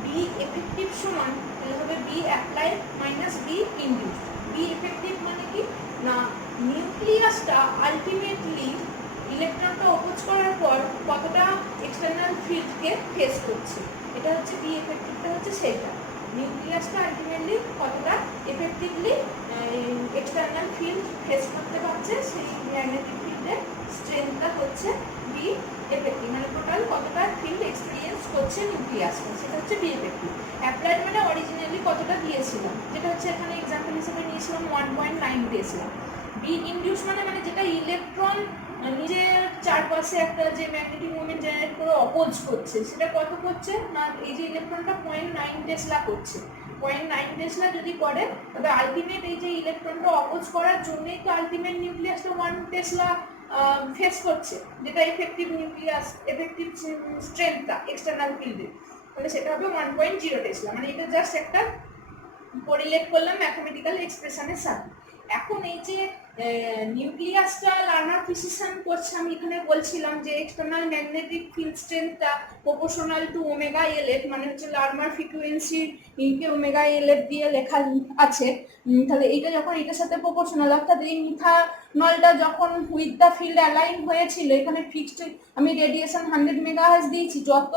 বি এফেক্টিভ সমান তাহলে হবে B apply minus B induce. B effective মানে কি না, নিউক্লিয়াসটা আলটিমেটলি ইলেকট্রনটা অপোজ করার পর কতটা এক্সটার্নাল ফিল্ডকে ফেস করছে, এটা হচ্ছে বি এফেক্টিভটা হচ্ছে সেইটা। নিউক্লিয়াসটা আলটিমেটলি কতটা এফেক্টিভলি এক্সটার্নাল ফিল্ড ফেস করতে পারছে, সেই ম্যাগনেটিক ফিল্ডের স্ট্রেংথটা হচ্ছে বি এফেক্টিভ, মানে টোটাল কতটা ফিল্ড এক্সপিরিয়েন্স করছে নিউক্লিয়াসটা, সেটা হচ্ছে বি এফেক্টিভ। অ্যাপ্লাইড মানে অরিজিনালি কতটা দিয়েছিলাম, যেটা হচ্ছে এখানে এক্সাম্পল হিসেবে নিয়েছিলাম 1.9 দিয়েছিলাম। বি ইনডিউস মানে যেটা ইলেকট্রন নিজের চারপাশে একটা যে ম্যাগনেটিক মোমেন্ট জেনারেট করে অপোজ করছে, সেটা কত করছে না, এই যে ইলেকট্রনটা 0.9 টেসলা করছে। 0.9 টেসলা যদি করে, তবে আলটিমেট এই যে ইলেকট্রনটা অপোজ করার জন্যই তো আলটিমেট নিউক্লিয়াসটা 1 টেসলা ফেস করছে, যেটা এফেক্টিভ নিউক্লিয়াস এফেক্টিভ স্ট্রেংথটা এক্সটার্নাল ফিল্ডে, তাহলে সেটা হবে 1.0 টেসলা। মানে এটা জাস্ট একটা কোরিলেট করলাম ম্যাথমেটিক্যাল এক্সপ্রেশনের সাথে। এখন এই যে নিউক্লিয়াসটা লার্নার প্রিসিশন করছে, আমি এখানে বলছিলাম যে এক্সটার্নাল ম্যাগনেটিক ফিল্ড স্ট্রেংথটা প্রপোর্শনাল টু ওমেগা এলএফ, মানে হচ্ছে লার্নার ফ্রিকোয়েন্সি ইনকে ওমেগা এলএফ দিয়ে লেখা আছে। তাহলে এইটা যখন এটার সাথে প্রপোর্শনাল, অর্থাৎ এই মিথানলটা যখন উইথ দ্য ফিল্ড অ্যালাইন হয়েছিল, এখানে ফিক্সড আমি রেডিয়েশন 100 মেগাহার্টজ দিয়েছি, যত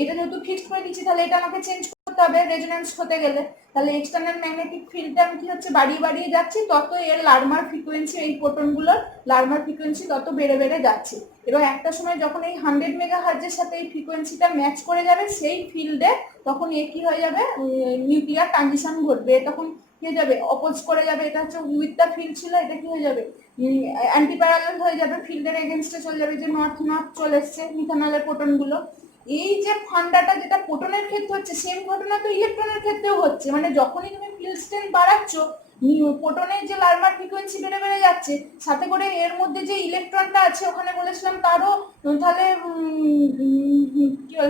এটা যেহেতু ফিক্সড করে দিচ্ছি, তাহলে এটা আমাকে চেঞ্জ করতে হবে রেজোন্যান্স হতে গেলে। তাহলে এক্সটার্নাল ম্যাগনেটিক ফিল্ডটা আমি কি হচ্ছে বাড়িয়ে বাড়িয়ে যাচ্ছি, তত এর লার্মার ফ্রিকোয়েন্সি, এই ফোটনগুলোর লার্মার ফ্রিকোয়েন্সি তত বেড়ে বেড়ে যাচ্ছে। এবং একটা সময় যখন এই 100 মেগাহার্টজের সাথে এই ফ্রিকোয়েন্সিটা ম্যাচ করে যাবে সেই ফিল্ডে, তখন এ কি হয়ে যাবে, নিউক্লিয়ার ট্রানজিশন ঘটবে, তখন কি হয়ে যাবে, অপোজ করে যাবে। এটা হচ্ছে উইথ দ্য ফিল্ড ছিল, এটা কি হয়ে যাবে, অ্যান্টি প্যারালাল হয়ে যাবে, ফিল্ডের এগেনস্টে চলে যাবে, যে নর্থ নর্থ চলে এসছে মিথানলের ফোটনগুলো। এই যে ফান্ডাটা যেটা ফোটনের ক্ষেত্রে হচ্ছে, সেম ঘটনা তো ইলেকট্রনের ক্ষেত্রেও হচ্ছে। মানে যখনই তুমি ফিল্ড স্ট্রেংথ বাড়াচ্ছ, ফোটনের যে লার্মার ফ্রিকোয়েন্সি বেড়ে বেড়ে যাচ্ছে, সাথে করে এর মধ্যে যে ইলেকট্রনটা আছে, ওখানে বলেছিলাম তারও তাহলে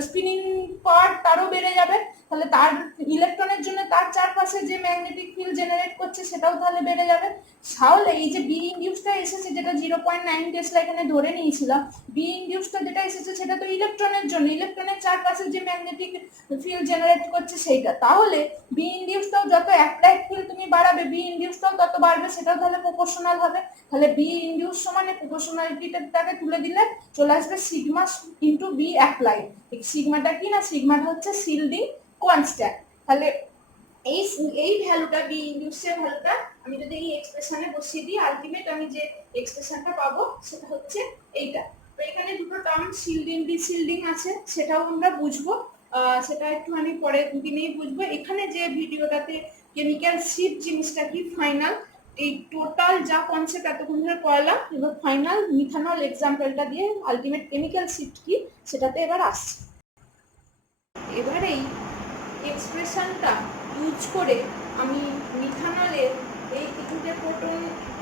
স্পিনিং পাওয়ার তারও বেড়ে যাবে। তাহলে তার ইলেকট্রনের জন্য তার চারপাশে যে ম্যাগনেটিক ফিল্ড জেনারেট করছে, সেটাও তাহলে বেড়ে যাবে। তাহলে এই যে বি ইনডিউসটা এসেছে, যেটা 0.9 টেসলা এখানে ধরে নিয়েছিলাম, বি ইনডিউসটা যেটা এসেছে সেটা তো ইলেকট্রনের জন্য, ইলেকট্রনের চারপাশে যে ম্যাগনেটিক ফিল্ড জেনারেট করছে সেইটা। তাহলে বি ইনডিউসটাও যত অ্যাপ্লাইড ফিল্ড তুমি বাড়াবে, বি ইনডিউসটাও তত বাড়বে, সেটাও তাহলে প্রপোর্শনাল হবে। তাহলে বি ইনডিউস সমানে প্রপোর্শনালিটিটাকে তুলে দিলে চলে আসবে সিগমা ইন্টু বি অ্যাপ্লাইড। সিগমাটা কি না, সিগমাটা হচ্ছে শিল্ডিং কনস্ট্যান্ট। তাহলে এই ভ্যালুটা বি ইনডিউসের ভ্যালুটা আমি যদি এই এক্সপ্রেশনে বসিয়ে দিই, আলটিমেট আমি যে এক্সপ্রেশনটা পাবো সেটা হচ্ছে এইটা। তো এখানে দুটো টার্ম শিল্ডিং ডিশিল্ডিং আছে, সেটাও আমরা বুঝবো, সেটা একটুখানি পরের দিনেই বুঝবো। এখানে যে ভিডিওটাতে কেমিক্যাল শিফট জিনিসটা কি, ফাইনাল এই টোটাল যা কনসেপ্ট এতক্ষণ ধরে পড়ালাম, এবার ফাইনাল মিথানল এক্সাম্পলটা দিয়ে আলটিমেট কেমিক্যাল শিফট কি সেটাতে এবার আসছে। এবার এই এক্সপ্রেশনটা ইউজ করে আমি মিথানলের এই দুটো প্রোটন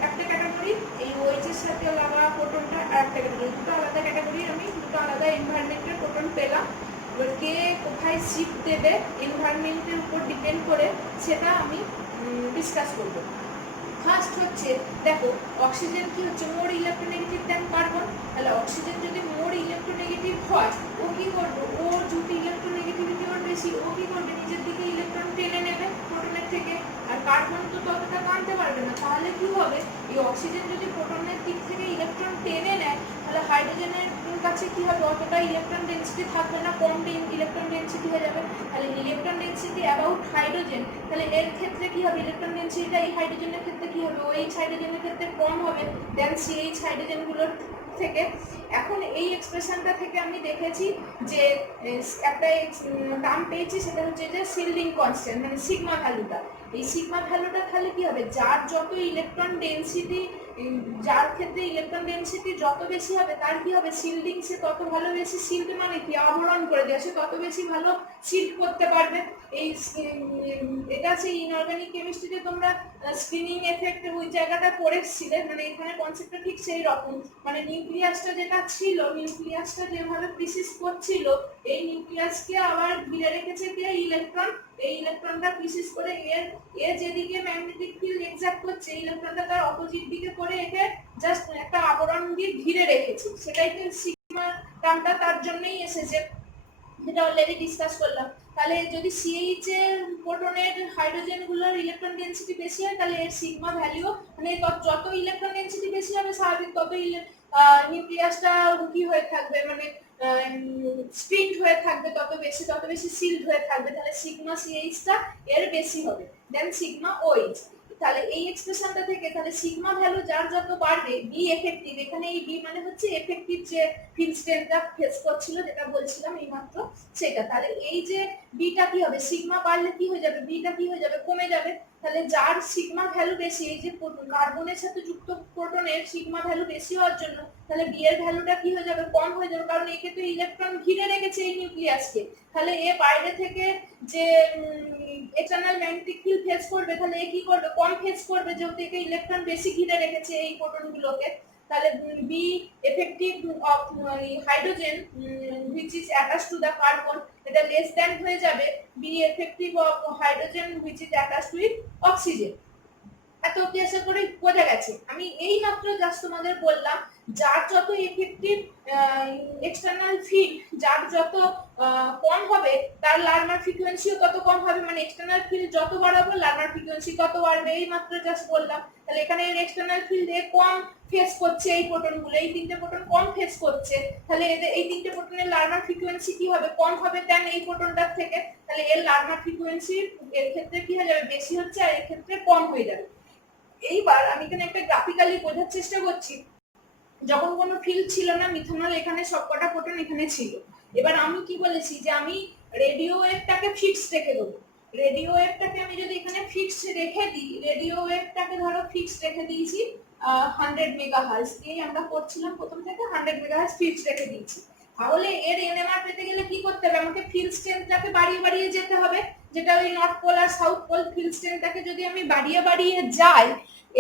একটা ক্যাটাগরি, এই OH এর সাথে লাগা প্রোটনটা আরেকটা ক্যাটাগরি, দুটো আলাদা ক্যাটাগরি, আমি দুটো আলাদা এনভায়রনমেন্টের প্রোটন পেলাম। এবার কে কোথায় শিফট দেবে এনভায়রনমেন্টের উপর ডিপেন্ড করে, সেটা আমি ডিসকাস করবো। ফার্স্ট হচ্ছে দেখো, অক্সিজেন কি হচ্ছে মোর ইলেকট্রোনেগেটিভ দেন কার্বন। তাহলে অক্সিজেন যদি মোর ইলেকট্রোনেগেটিভ হয়, ও কি করবে, ওর যদি ইলেকট্রোনেগেটিভিটি ওর বেশি, ও কি করবে, নিজের দিকে ইলেকট্রন টেনে নেবে প্রোটনের অক্সিজেনের থেকে, আর কার্বন তো ততটা টানতে পারবে না। তাহলে কি হবে, এই অক্সিজেন যদি প্রোটনের দিক থেকে ইলেকট্রন টেনে নেয়, তাহলে হাইড্রোজেনের কাছে কি হবে, অতটা ইলেকট্রন ডেন্সিটি থাকবে না, কম ইলেকট্রন ডেন্সিটি হয়ে যাবে। তাহলে ইলেকট্রন ডেন্সিটি অ্যাবাউট হাইড্রোজেন, তাহলে এর ক্ষেত্রে কি হবে, ইলেকট্রন ডেন্সিটিটা এই হাইড্রোজেনের ক্ষেত্রে কি হবে, OH হাইড্রোজেনের ক্ষেত্রে কম হবে দেন CH হাইড্রোজেনগুলোর থেকে। এখন এই এক্সপ্রেশনটা থেকে আমি দেখেছি যে একটা টার্ম পেয়েছি, সেটা হচ্ছে যে শিল্ডিং কনস্ট্যান্ট, মানে সিগমা ভ্যালুটা। এই সিগমা ভ্যালুটা তাহলে কি হবে, যার যত ইলেকট্রন ডেন্সিটি, যার ক্ষেত্রে ইলেকট্রন ডেন্সিটি যত বেশি হবে তার কি হবে, শিল্ডিং সে তত ভালো বেশি শিল্ড, মানে কি আবরণ করে দেওয়া, সে তত বেশি ভালো শিল্ড করতে পারবে। এই এটা আছে ইনঅর্গানিক কেমিস্ট্রিতে তোমরা স্ক্রিনিং এফেক্ট ওই জায়গাটা পড়েছিলে, মানে এখানে কনসেপ্টটা ঠিক সেই রকম। মানে নিউক্লিয়াসটা যেটা ছিল, নিউক্লিয়াসটা যেভাবে প্রিসিস করছিল, এই নিউক্লিয়াসকে আবার ঘিরে রেখেছে কে, ইলেকট্রন। এই ইলেকট্রনটা প্রিসিস করে এর যেদিকে ম্যাগনেটিক ফিল্ড এক্সাক্ট করছে, ইলেকট্রনটা তার অপোজিট দিকে করে একে জাস্ট একটা আবরণ দিয়ে ঘিরে রেখেছে। সেটাই তো সিগমা টার্মটা তার জন্যই এসেছে, যেটা অলরেডি ডিসকাস করলাম। তাহলে যদি CH এর প্রোটনের হাইড্রোজেনগুলোর ইলেকট্রন ডেন্সিটি বেশি হয়, তাহলে এর সিগমা ভ্যালু, মানে যত ইলেকট্রন ডেন্সিটি বেশি হবে স্বাভাবিক তত নিউক্লিয়াসটা কি হয়ে থাকবে, মানে স্পিড হয়ে থাকবে, তত বেশি সিল্ড হয়ে থাকবে। তাহলে সিগমা CHটা এর বেশি হবে দেন সিগমা OH। তাহলে এই এক্সপ্রেশনটা থেকে তাহলে সিগমা ভ্যালু যার যত বাড়বে, বি এফেক্টিভ, এখানে এই বি মানে হচ্ছে এফেক্টিভ যে ফিল্ড স্ট্রেন্থটা ফেস করছিল, যেটা বলছিলাম এইমাত্র সেটা। তাহলে এই যে বিটা কি হবে, সিগমা বাড়লে কি হয়ে যাবে, বিটা কি হয়ে যাবে, কমে যাবে। তাহলে যার সিগমা ভ্যালু বেশি, এই যে কার্বনের সাথে যুক্ত প্রোটনের সিগমা ভ্যালু বেশি হওয়ার জন্য, তাহলে বি এর ভ্যালুটা কি হয়ে যাবে, কম হয়ে যাবে, কারণ একে তো ইলেকট্রন ঘিরে রেখেছে এই নিউক্লিয়াসকে। তাহলে এ বাইরে থেকে যে এক্সটার্নাল ম্যাগনেটিক ফিল্ড ফেস করবে, তাহলে এ কি করবে, কম ফেস করবে, যেহেতু একে ইলেকট্রন বেশি ঘিরে রেখেছে এই প্রোটনগুলোকে। তাহলে be effective of hydrogen which is attached to the carbon, এটা লেস দ্যান হয়ে যাবে be effective of hydrogen which is attached with oxygen। এত অব্দি আশা করি বোঝা গেছে। আমি এই মাত্র জাস্ট তোমাদের বললাম, যার যত এফেক্টিভ এক্সটার্নাল ফিল্ড, যার যত কম হবে, তার লার্মার ফ্রিকোয়েন্সিও তত কম হবে, মানে এক্সটার্নাল ফিল্ড যত বাড়াবো লার্মার ফ্রিকোয়েন্সি তত বাড়বে, এই মাত্র জাস্ট বললাম। তাহলে এখানে এর এক্সটার্নাল ফিল্ড এ কম ফেস করছে, এই প্রোটনগুলো, এই তিনটে প্রোটন কম ফেস করছে, তাহলে এদের এই তিনটে প্রোটনের লার্মার ফ্রিকোয়েন্সি কি হবে, কম হবে দেন এই প্রোটনটার থেকে। তাহলে এর লার্মার ফ্রিকোয়েন্সি এর ক্ষেত্রে কি হয়ে যাবে, বেশি হচ্ছে, আর এর ক্ষেত্রে কম হয়ে যাবে। এইবার আমি এখানে একটা গ্রাফিক্যালি বোঝার চেষ্টা করছি। যখন কোনো ফিল্ড ছিল না, মিথনল এখানে সবকটা প্রোটন এখানে ছিল। এবার আমি কি বলেছি যে আমি রেডিও ওয়েভটাকে ফিক্সড রেখে দেবো। রেডিও ওয়েভটাকে আমি যদি এখানে ফিক্সড রেখে দিই, রেডিও ওয়েভটাকে ধরো ফিক্সড রেখে দিয়েছি 100 মেগাহার্টজ দিয়েই আমরা করছিলাম প্রথম থেকে, 100 মেগাহার্টজ ফিক্সড রেখে দিয়েছি। তাহলে এর এনএমআর পেতে গেলে কি করতে হবে, আমাকে ফিল্ড স্ট্রেংথটাকে বাড়িয়ে বাড়িয়ে যেতে হবে, যেটা ওই নর্থ পোল আর সাউথ পোল ফিল্ড স্ট্রেংথটাকে যদি আমি বাড়িয়ে বাড়িয়ে যাই,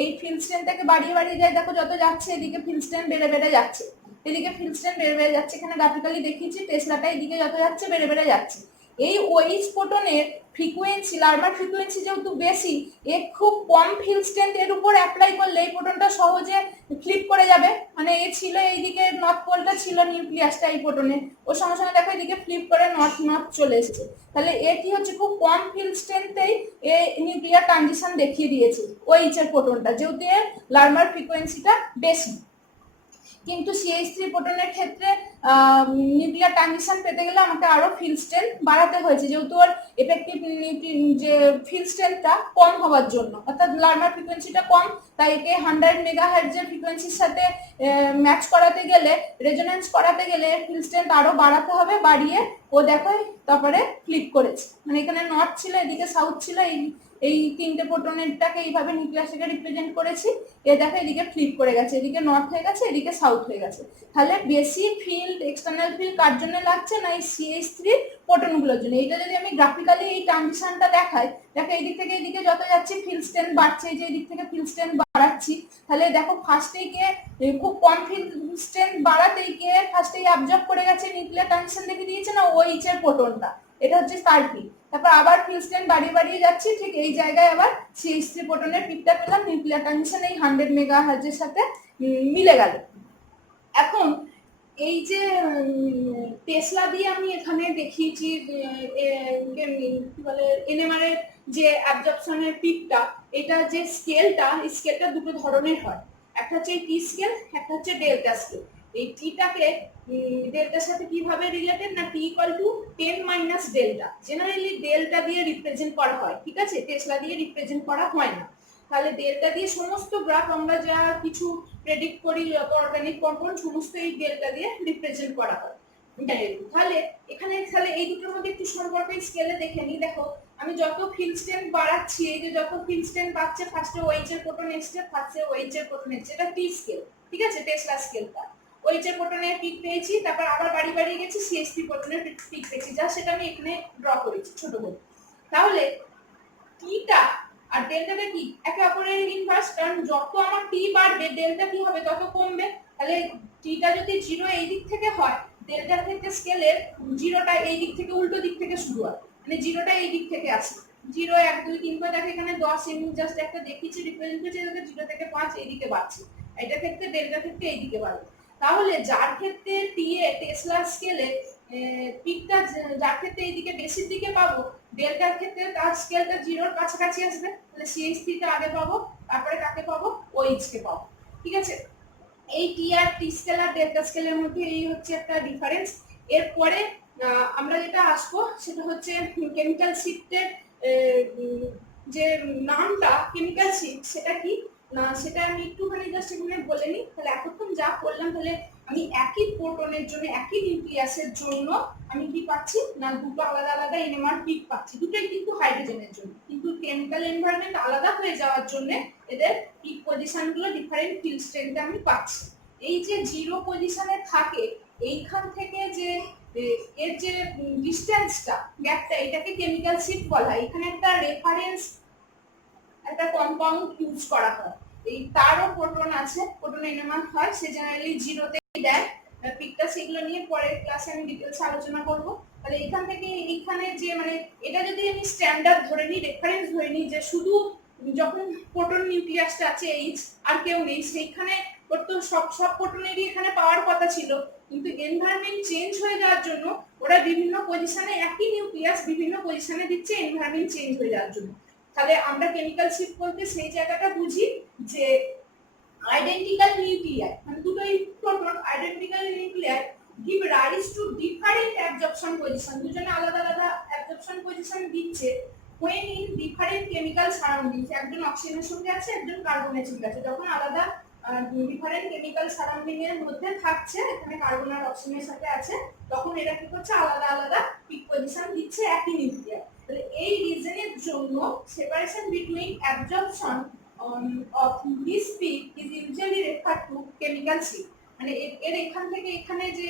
এই ফিল্ড স্ট্রেংথটাকে বাড়িয়ে বাড়িয়ে যাই, দেখো যত যাচ্ছে এদিকে ফিল্ড স্ট্রেংথ বেড়ে বেড়ে যাচ্ছে, এদিকে ফিল্ড স্ট্রেংথ বেড়ে বেড়ে যাচ্ছে। এখানে গ্রাফিক্যালি দেখিয়েছি টেসলাটা এদিকে যত যাচ্ছে বেড়ে বেড়ে যাচ্ছে। এই OH প্রোটনের ফ্রিকোয়েন্সি, লার্মার ফ্রিকোয়েন্সি যেহেতু বেশি, এর খুব কম ফিল্ড স্ট্রেংথ এর উপর অ্যাপ্লাই করলে এই প্রোটনটা সহজে ফ্লিপ করে যাবে। মানে এ ছিল এইদিকে নর্থ পোলটা ছিল নিউক্লিয়াসটা এই প্রোটনের, ওর সঙ্গে সঙ্গে দেখো এদিকে ফ্লিপ করে নর্থ নর্থ চলে এসেছে। তাহলে এ কি হচ্ছে, খুব কম ফিল্ড স্ট্রেংথেই এই নিউক্লিয়ার ট্রানজিশন দেখিয়ে দিয়েছে OH এর প্রোটনটা, যেহেতু এর লার্মার ফ্রিকোয়েন্সিটা বেশি। কিন্তু CH3 প্রোটনের ক্ষেত্রে নিউক্লিয়ার ট্রানজিশন পেতে গেলে আমাকে আরো ফিল্ড স্ট্রেংথ বাড়াতে হয়েছে, যেহেতু ওর এফেক্টিভ যে ফিল্ড স্ট্রেংথটা কম হওয়ার জন্য, অর্থাৎ লার্মার ফ্রিকোয়েন্সিটা কম, তাই একে 100 মেগাহার্টজের ফ্রিকোয়েন্সির সাথে ম্যাচ করাতে গেলে, রেজোন্যান্স করাতে গেলে ফিল্ড স্ট্রেংথ আরো বাড়াতে হবে, বাড়িয়ে ও দেখো তারপরে ফ্লিপ করেছে। মানে এখানে নর্থ ছিল, এদিকে সাউথ ছিল, এই তিনটে প্রোটনেরটাকে এইভাবে নিউক্লিয়াসটাকে রিপ্রেজেন্ট করেছি। এ দেখো এদিকে ফ্লিপ করে গেছে, এদিকে নর্থ হয়ে গেছে, এদিকে সাউথ হয়ে গেছে। তাহলে বেশি ফিল্ড, এক্সটার্নাল ফিল্ড কার জন্য লাগছে না, এই CH3 প্রোটনগুলোর জন্য। এইটা যদি আমি গ্রাফিক্যালি এই ট্রানজিশনটা দেখাই, দেখো এদিক থেকে এদিকে যত যাচ্ছে ফিল্ড স্ট্রেংথ বাড়ছে, এই যে এদিক থেকে ফিল্ড স্ট্রেংথ বাড়াচ্ছি, তাহলে দেখো ফার্স্টেই কে খুব কম ফিল্ড স্ট্রেংথ বাড়াতেই কে ফার্স্টেই অ্যাবজর্ব করে গেছে, নিউক্লিয়ার ট্রানজিশন দেখে দিয়েছে না OH এর প্রোটনটা, এটা হচ্ছে তার পিক। তারপর আবার ফিল্ড স্ট্রেংথ বাড়িয়ে বাড়িয়ে যাচ্ছি, ঠিক এই জায়গায় আবার CH3 প্রোটনের পিকটা পেলাম, নিউক্লিয়ার ট্রানজিশন এই 100 মেগাহার্টজের সাথে মিলে গেল। এখন এই যে টেসলা দিয়ে আমি এখানে দেখিয়েছি কি বলে এনএমআর এর যে অ্যাবজর্পশনের পিকটা, এটা যে স্কেলটা, এই স্কেলটা দুটো ধরনের হয়, একটা হচ্ছে টি স্কেল, একটা হচ্ছে ডেল্টা স্কেল। এই টিটাকে ডেল্টার সাথে কিভাবে রিলেটেড না T equal to 10 minus delta, generally delta দিয়ে রিপ্রেজেন্ট করা হয়, ঠিক আছে, টেসলা দিয়ে রিপ্রেজেন্ট করা হয় না। তাহলে ডেল্টা দিয়ে সমস্ত গ্রাফ আমরা যা কিছু প্রেডিক্ট করি, যত অর্গানিক কম্পাউন্ড সমস্ত এই ডেল্টা দিয়ে রিপ্রেজেন্ট করা হয়। তাহলে এখানে তাহলে এই দুটোর মধ্যে একটু সম্পর্ক স্কেলে দেখে নিই। দেখো আমি যত ফিল্ড স্ট্রেন্থ বাড়াচ্ছি, এই যে যত ফিল্ড কোএফিসিয়েন্ট পাচ্ছে, ফার্স্টে ওএইচ এর কোটো নেক্সটে ফার্স্টে ওএইচ এর কোটো নেক্সট, এটা টি স্কেল, ঠিক আছে, টেসলা স্কেলটা। ওএইচ এর কোটনের পিক পেয়েছি, তারপর আবার বাড়ি বাড়ি গেছি, সিএসপি কোটনের পিক পেয়েছি, যা সেটা আমি এখানে ড্র করেছি ছোট করে। তাহলে টিটা আর ডেল্টাটা কি একে অপরের ইনভার্স, কারণ যত আমার টি বাড়বে ডেল্টা কি হবে তত কমবে। তাহলে টিটা যদি 0 এই দিক থেকে হয়, ডেল্টার ক্ষেত্রে স্কেলের 0টা এই দিক থেকে উল্টো দিক থেকে শুরু হয়, মানে 0টা এই দিক থেকে আসে। 0 1 2 3 4 দেখো এখানে 10 আমি জাস্ট একটা দেখিয়েছি, রিপ্রেজেন্ট করেছি, এটাকে 0 থেকে 5 এই দিকে বাড়ছে, এটার ক্ষেত্রে ডেল্টার ক্ষেত্রে এই দিকে বাড়বে। তাহলে যার ক্ষেত্রে টি এ টেসলা স্কেলে পিকটা, যার ক্ষেত্রে এইদিকে বেশির দিকে পাবো, ডেল্টার ক্ষেত্রে তার স্কেলটা 0-র কাছাকাছি আসবে, তাহলে সিএইচ3 টা আগে পাবো, তারপরে কাকে পাবো, ওএইচ কে পাবো, ঠিক আছে। এই টি আর টি স্কেল আর ডেল্টা স্কেলের মধ্যে এই হচ্ছে একটা ডিফারেন্স। এরপরে আমরা যেটা আসবো সেটা হচ্ছে কেমিক্যাল শিফটের যে নামটা কেমিক্যাল শিফট, সেটা কি না সেটা আমি একটুখানি জাস্ট এখানে বলে নিই। তাহলে এতক্ষণ যা করলাম, তাহলে আমি একই প্রোটনের জন্য, একই নিউক্লিয়াসের জন্য আমি কি পাচ্ছি না দুটো আলাদা আলাদা এনএমআর পিক পাচ্ছি, দুটোই কিন্তু হাইড্রোজেনের জন্য, কিন্তু কেমিক্যাল এনভায়রনমেন্ট আলাদা হয়ে যাওয়ার জন্য এদের পিক পজিশনগুলো ডিফারেন্ট ফিল্ড স্ট্রেংথে আমি পাচ্ছি। এই যে 0 পজিশনে থাকে, এইখান থেকে যে এর যে ডিসটেন্সটা, গ্যাপটা, এটাকে কেমিক্যাল শিফট বলা হয়। এখানে একটা রেফারেন্স একটা কম্পাউন্ড ইউজ করা হয়, এই তারও প্রোটন আছে, প্রোটন এনএমআর হয়, সে জেনারেলি 0তেই দেয় পিকটা, সেগুলো নিয়ে পরের ক্লাসে আমি ডিটেইলস আলোচনা করব। তাহলে এখান থেকে এইখানে যে মানে এটা যদি আমি স্ট্যান্ডার্ড ধরে নিই, রেফারেন্স ধরে নিই, যে শুধু যখন প্রোটন নিউক্লিয়াসটা আছে এইচ আর কেউ নেই, সেইখানে সব প্রোটনেরই এখানে পাওয়ার কথা ছিল, কিন্তু এনভায়রনমেন্ট চেঞ্জ হয়ে যাওয়ার জন্য ওরা বিভিন্ন পজিশনে, একই নিউক্লিয়াস বিভিন্ন পজিশনে দিচ্ছে এনভায়রনমেন্ট চেঞ্জ হয়ে যাওয়ার জন্য। তাহলে আমরা কেমিক্যাল শিফট বলতে সেই জায়গাটা বুঝি যে আইডেন্টিক্যাল নিউক্লিয়ার, মানে দুটোই proton, identical nuclear give rise to different absorption position, দুজনে আলাদা আলাদা absorption position দিচ্ছে when in different chemical surroundings, একজন অক্সিজেনের সঙ্গে আছে, একজন কার্বনের সঙ্গে আছে, যখন আলাদা ডিফারেন্ট কেমিক্যাল সারাউন্ডিং এর মধ্যে থাকছে, এখানে কার্বন আর অক্সিজেনের সাথে আছে, তখন এরা কি করছে আলাদা আলাদা পিক পজিশন দিচ্ছে একই নিউক্লিয়ার। তাহলে এই রিজনের জন্য separation between absorption of this pick is usually referred to chemical shift, মানে এর এখান থেকে এখানে যে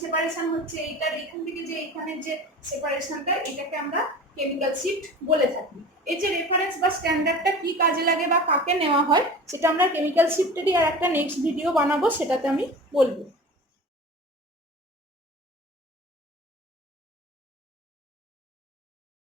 সেপারেশন হচ্ছে, এইটার এখান থেকে যে এখানে যে সেপারেশনটা, এটাকে আমরা কেমিক্যাল শিফট বলে থাকি। এই যে রেফারেন্স বা স্ট্যান্ডার্ডটা কি কাজে লাগে বা কাকে নেওয়া হয়, সেটা আমরা কেমিক্যাল শিফটেরই আর একটা নেক্সট ভিডিও বানাবো, সেটাতে আমি বলবো।